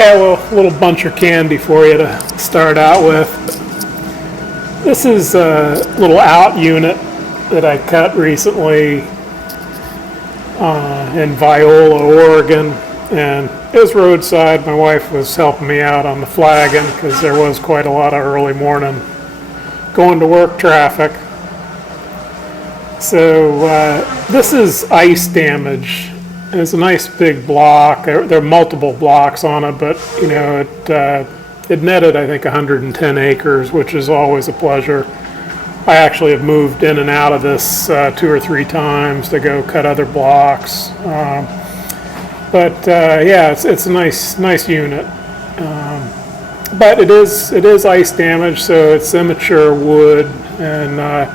Yeah, well, a little bunch of candy for you to start out with. This is a little out unit that I cut recently in Viola, Oregon, and it was roadside. My wife was helping me out on the flagging because there was quite a lot of early morning going to work traffic. So this is ice damage. It's a nice big block. There are multiple blocks on it, but you know it netted I think 110 acres, which is always a pleasure. I actually have moved in and out of this 2 or 3 times to go cut other blocks. But yeah, it's a nice unit. But it is ice damage, so it's immature wood, and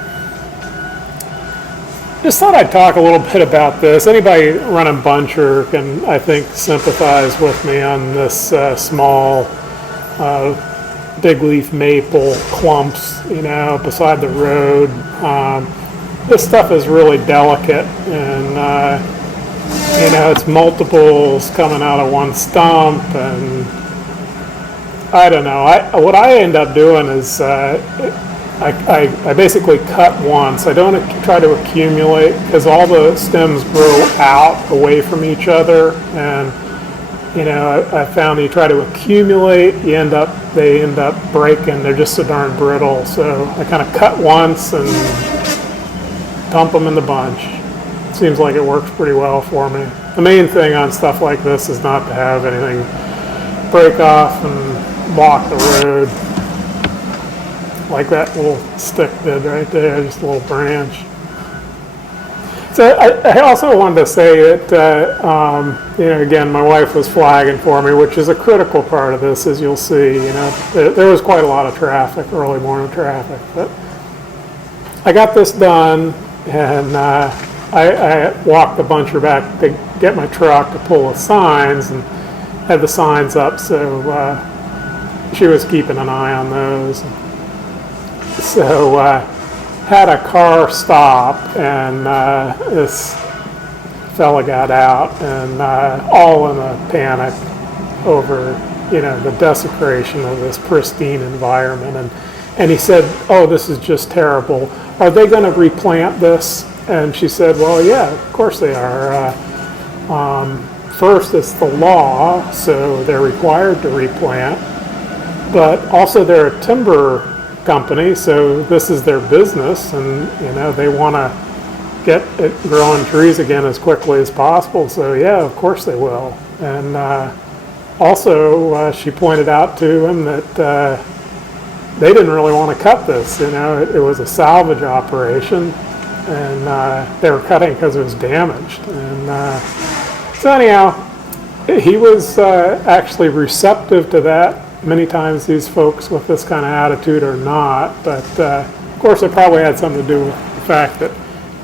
just thought I'd talk a little bit about this. Anybody running buncher can, I think, sympathize with me on this small big leaf maple clumps, you know, beside the road. This stuff is really delicate, and you know, it's multiples coming out of one stump, and I don't know. What I end up doing is I basically cut once. I don't try to accumulate because all the stems grow out away from each other, and you know, I found you try to accumulate, they end up breaking. They're just so darn brittle. So I kind of cut once and dump them in the bunch. Seems like it works pretty well for me. The main thing on stuff like this is not to have anything break off and block the road, like that little stick did right there, just a little branch. So I also wanted to say that, you know, again, my wife was flagging for me, which is a critical part of this, as you'll see. You know, there was quite a lot of traffic, early morning traffic. But I got this done, and I walked the buncher back to get my truck to pull the signs, and had the signs up, so she was keeping an eye on those. So had a car stop, and this fella got out, and all in a panic over, you know, the desecration of this pristine environment. And he said, "Oh, this is just terrible. Are they going to replant this?" And she said, "Well, yeah, of course they are. First, it's the law, so they're required to replant. But also they're a timber company, so this is their business, and you know, they want to get it growing trees again as quickly as possible. So yeah, of course they will." And also she pointed out to him that they didn't really want to cut this. You know, it was a salvage operation, and they were cutting because it was damaged. And so anyhow, he was actually receptive to that. Many times these folks with this kind of attitude are not, but of course it probably had something to do with the fact that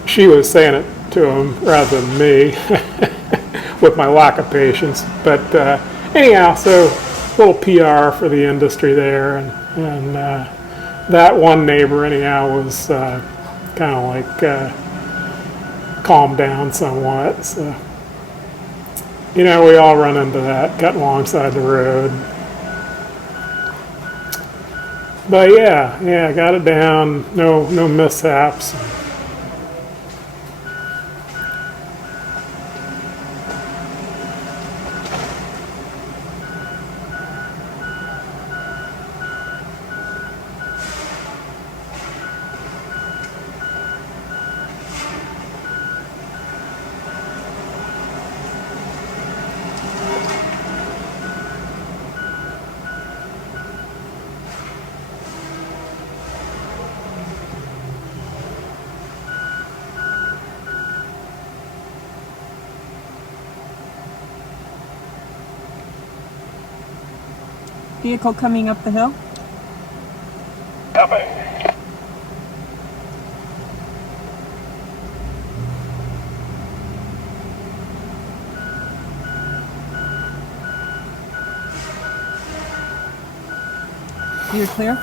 she was saying it to him rather than me with my lack of patience. But anyhow, so a little PR for the industry there, and that one neighbor anyhow was kind of like calmed down somewhat. So, you know, we all run into that, cutting alongside the road. But yeah, got it down. No mishaps. Vehicle coming up the hill. Copy. You're clear?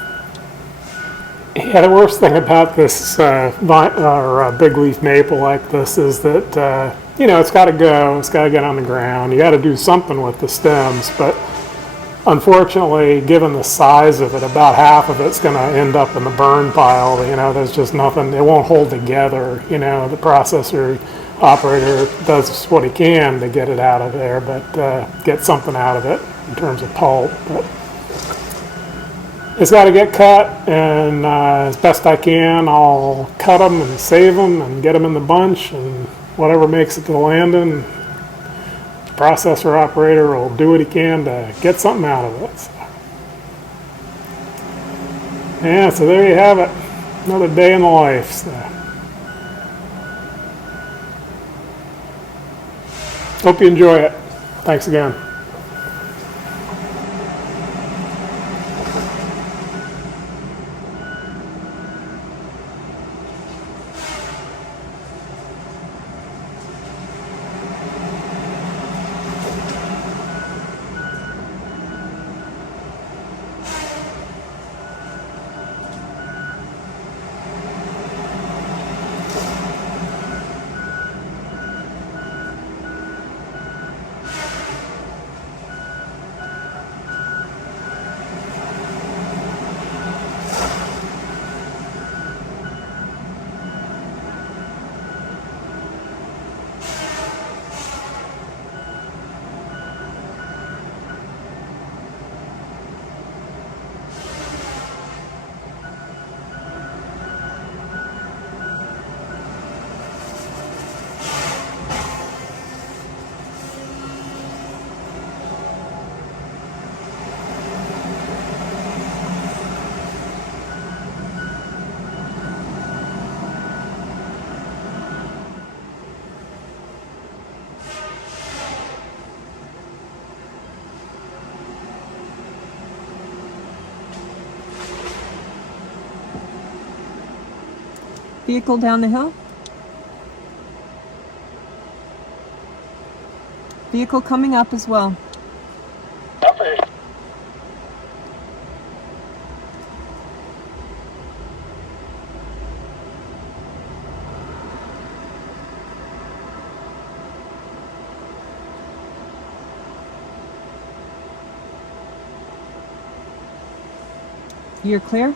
Yeah, the worst thing about this big leaf maple like this is that, you know, it's got to go. It's got to get on the ground. You got to do something with the stems, but unfortunately, given the size of it, about half of it's going to end up in the burn pile. You know, there's just nothing, it won't hold together. You know, the processor operator does what he can to get it out of there, but get something out of it in terms of pulp. But it's got to get cut, and as best I can, I'll cut them and save them and get them in the bunch, and whatever makes it to the landing, the processor operator will do what he can to get something out of it. So. Yeah, so there you have it. Another day in the life. So. Hope you enjoy it. Thanks again. Vehicle down the hill. Vehicle coming up as well. Okay. You're clear?